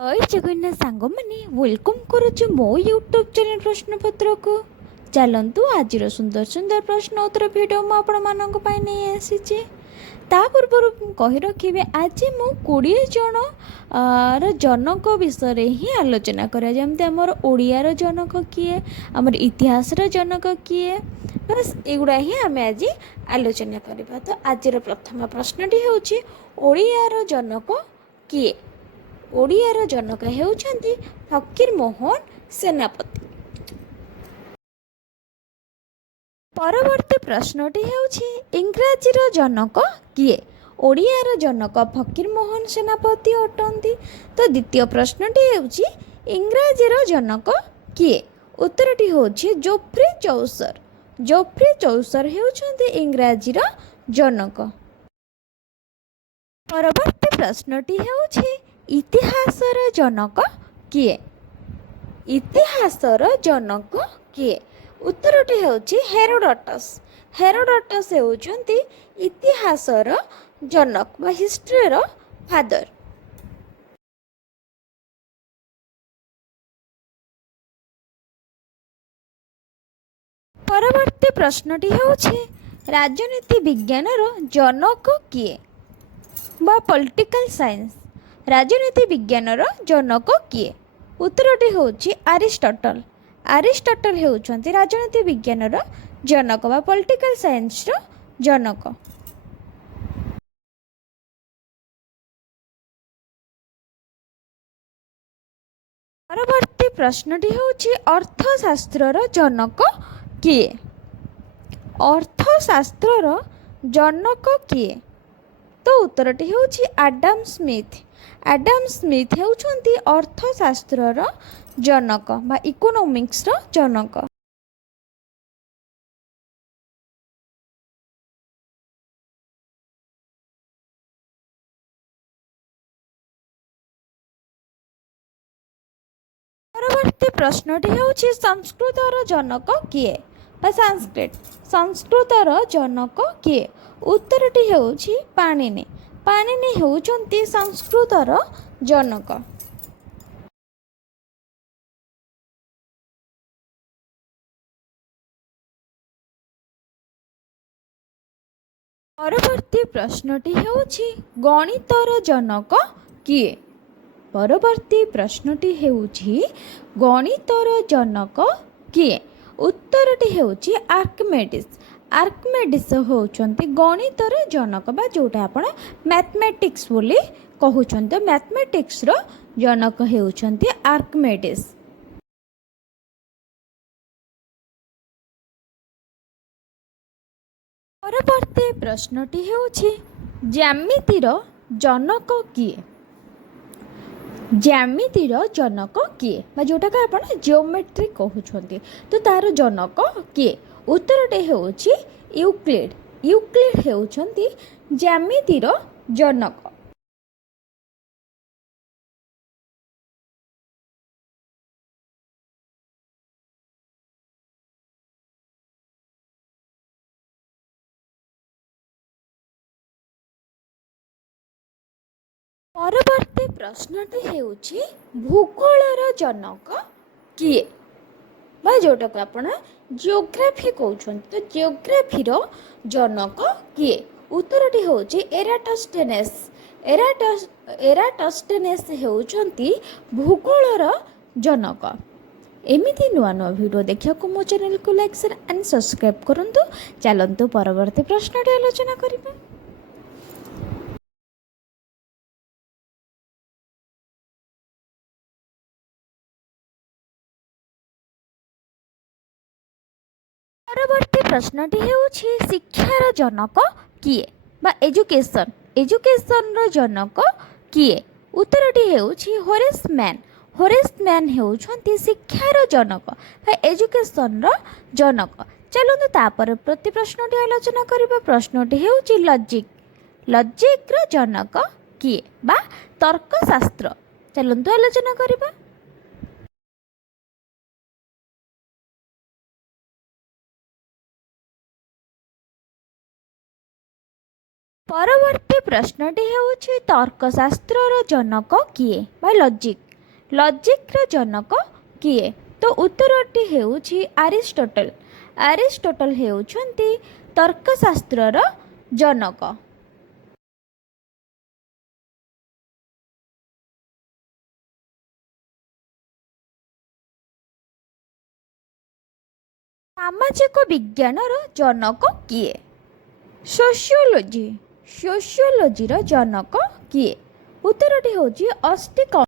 ଜୟ ଜଗନ୍ନାଥ ସାଙ୍ଗମାନେ ୱେଲକମ୍ କରୁଛୁ ମୋ ୟୁଟ୍ୟୁବ୍ ଚ୍ୟାନେଲ୍ ପ୍ରଶ୍ନପତ୍ରକୁ। ଚାଲନ୍ତୁ ଆଜିର ସୁନ୍ଦର ସୁନ୍ଦର ପ୍ରଶ୍ନ ଉତ୍ତର ଭିଡ଼ିଓ ମୁଁ ଆପଣମାନଙ୍କ ପାଇଁ ନେଇ ଆସିଛି। ତା ପୂର୍ବରୁ କହି ରଖିବେ ଆଜି ମୁଁ 20 ଜଣ ଜନକ ବିଷୟରେ ହିଁ ଆଲୋଚନା କରିବା। ଯେମିତି ଆମର ଓଡ଼ିଆର ଜନକ କିଏ, ଆମର ଇତିହାସର ଜନକ କିଏ, ବାସ୍ ଏଗୁଡ଼ା ହିଁ ଆମେ ଆଜି ଆଲୋଚନା କରିବା। ତ ଆଜିର ପ୍ରଥମ ପ୍ରଶ୍ନଟି ହେଉଛି ଓଡ଼ିଆର ଜନକ କିଏ? ଓଡ଼ିଆର ଜନକ ହେଉଛନ୍ତି ଫକୀରମୋହନ ସେନାପତି। ପରବର୍ତ୍ତୀ ପ୍ରଶ୍ନଟି ହେଉଛି ଇଂରାଜୀର ଜନକ କିଏ? ଓଡ଼ିଆର ଜନକ ଫକୀରମୋହନ ସେନାପତି ଅଟନ୍ତି। ତ ଦ୍ୱିତୀୟ ପ୍ରଶ୍ନଟି ହେଉଛି ଇଂରାଜୀର ଜନକ କିଏ? ଉତ୍ତରଟି ହେଉଛି ଜୋଫ୍ରି ଚୌସର। ଜୋଫ୍ରି ଚୌସର ହେଉଛନ୍ତି ଇଂରାଜୀର ଜନକ। ପରବର୍ତ୍ତୀ ପ୍ରଶ୍ନଟି ହେଉଛି ଇତିହାସର ଜନକ କିଏ? ଇତିହାସର ଜନକ କିଏ? ଉତ୍ତରଟି ହେଉଛି ହେରୋଡଟସ୍। ହେରୋଡଟସ୍ ହେଉଛନ୍ତି ଇତିହାସର ଜନକ ବା ହିଷ୍ଟ୍ରିର ଫାଦର। ପରବର୍ତ୍ତୀ ପ୍ରଶ୍ନଟି ହେଉଛି ରାଜନୀତି ବିଜ୍ଞାନର ଜନକ କିଏ? ବା ପଲିଟିକାଲ ସାଇନ୍ସ, ରାଜନୀତି ବିଜ୍ଞାନର ଜନକ କିଏ? ଉତ୍ତରଟି ହେଉଛି ଆରିଷ୍ଟଟଲ। ଆରିଷ୍ଟଟଲ ହେଉଛନ୍ତି ରାଜନୀତି ବିଜ୍ଞାନର ଜନକ ବା ପଲିଟିକାଲ ସାଇନ୍ସର ଜନକ। ପରବର୍ତ୍ତୀ ପ୍ରଶ୍ନଟି ହେଉଛି ଅର୍ଥଶାସ୍ତ୍ରର ଜନକ କିଏ? ଅର୍ଥଶାସ୍ତ୍ରର ଜନକ କିଏ? ତ ଉତ୍ତରଟି ହେଉଛି ଆଡାମ ସ୍ମିଥ। ଆଡାମ ସ୍ମିଥ ହେଉଛନ୍ତି ଅର୍ଥଶାସ୍ତ୍ରର ଜନକ ବା ଇକୋନୋମିକ୍ସର ଜନକ। ପରବର୍ତ୍ତୀ ପ୍ରଶ୍ନଟି ହେଉଛି ସଂସ୍କୃତର ଜନକ କିଏ? ବା ସାଂସ୍କ୍ରିଟ, ସଂସ୍କୃତର ଜନକ କିଏ? ଉତ୍ତରଟି ହେଉଛି ପାଣିନି। ପାଣିନି ହେଉଛନ୍ତି ସଂସ୍କୃତର ଜନକ। ପରବର୍ତ୍ତୀ ପ୍ରଶ୍ନଟି ହେଉଛି ଗଣିତର ଜନକ କିଏ? ପରବର୍ତ୍ତୀ ପ୍ରଶ୍ନଟି ହେଉଛି ଗଣିତର ଜନକ କିଏ? ଉତ୍ତରଟି ହେଉଛି ଆର୍କିମେଡ଼ିସ୍। ଆର୍କିମେଡ଼ିସ୍ ହେଉଛନ୍ତି ଗଣିତର ଜନକ ବା ଯେଉଁଟା ଆପଣ ମ୍ୟାଥମେଟିକ୍ସ ବୋଲି କହୁଛନ୍ତି। ମ୍ୟାଥମେଟିକ୍ସର ଜନକ ହେଉଛନ୍ତି ଆର୍କିମେଡ଼ିସ୍। ପରବର୍ତ୍ତୀ ପ୍ରଶ୍ନଟି ହେଉଛି ଜ୍ୟାମିତିର ଜନକ କିଏ? ଜ୍ୟାମିତିର ଜନକ କିଏ ବା ଯେଉଁଟାକୁ ଆପଣ ଜିଓମେଟ୍ରି କହୁଛନ୍ତି, ତ ତା'ର ଜନକ କିଏ? ଉତ୍ତରଟି ହେଉଛି ୟୁକ୍ଲିଡ। ୟୁକ୍ଲିଡ ହେଉଛନ୍ତି ଜ୍ୟାମିତିର ଜନକ। ପରବର୍ତ୍ତୀ ପ୍ରଶ୍ନଟି ହେଉଛି ଭୂଗୋଳର ଜନକ କିଏ? ବା ଯେଉଁଟାକୁ ଆପଣ ଜିଓଗ୍ରାଫି କହୁଛନ୍ତି, ତ ଜିଓଗ୍ରାଫିର ଜନକ କିଏ? ଉତ୍ତରଟି ହେଉଛି ଏରାଟୋଷ୍ଟେନେସ୍। ଏରାଟୋଷ୍ଟେନେସ୍ ହେଉଛନ୍ତି ଭୂଗୋଳର ଜନକ। ଏମିତି ନୂଆ ନୂଆ ଭିଡ଼ିଓ ଦେଖିବାକୁ ମୋ ଚ୍ୟାନେଲକୁ ଲାଇକ୍ ସେୟାର ଆଣ୍ଡ ସବସ୍କ୍ରାଇବ୍ କରନ୍ତୁ। ଚାଲନ୍ତୁ ପରବର୍ତ୍ତୀ ପ୍ରଶ୍ନଟି ଆଲୋଚନା କରିବା। ପରବର୍ତ୍ତୀ ପ୍ରଶ୍ନଟି ହେଉଛି ଶିକ୍ଷାର ଜନକ କିଏ? ବା ଏଜୁକେସନ୍, ଏଜୁକେସନ୍ର ଜନକ କିଏ? ଉତ୍ତରଟି ହେଉଛି ହୋରେସ୍ ମ୍ୟାନ୍। ହୋରେସ୍ ମ୍ୟାନ୍ ହେଉଛନ୍ତି ଶିକ୍ଷାର ଜନକ ବା ଏଜୁକେସନ୍ର ଜନକ। ଚାଲନ୍ତୁ ତାପରେ ପ୍ରତି ପ୍ରଶ୍ନଟି ଆଲୋଚନା କରିବା। ପ୍ରଶ୍ନଟି ହେଉଛି ଲଜିକ୍। ଲଜିକ୍ର ଜନକ କିଏ ବା ତର୍କଶାସ୍ତ୍ର। ଚାଲନ୍ତୁ ଆଲୋଚନା କରିବା। ପରବର୍ତ୍ତୀ ପ୍ରଶ୍ନଟି ହେଉଛି ତର୍କଶାସ୍ତ୍ରର ଜନକ କିଏ ବା ଲଜିକ୍। ଲଜିକ୍ର ଜନକ କିଏ? ତ ଉତ୍ତରଟି ହେଉଛି ଆରିଷ୍ଟଟଲ। ଆରିଷ୍ଟଟଲ ହେଉଛନ୍ତି ତର୍କଶାସ୍ତ୍ରର ଜନକ। ସାମାଜିକ ବିଜ୍ଞାନର ଜନକ କିଏ? ସୋସିଓଲୋଜି। ସୋସିଓଲୋଜିର ଜନକ କିଏ? ଉତ୍ତରଟି ହେଉଛି ଅଷ୍ଟିନ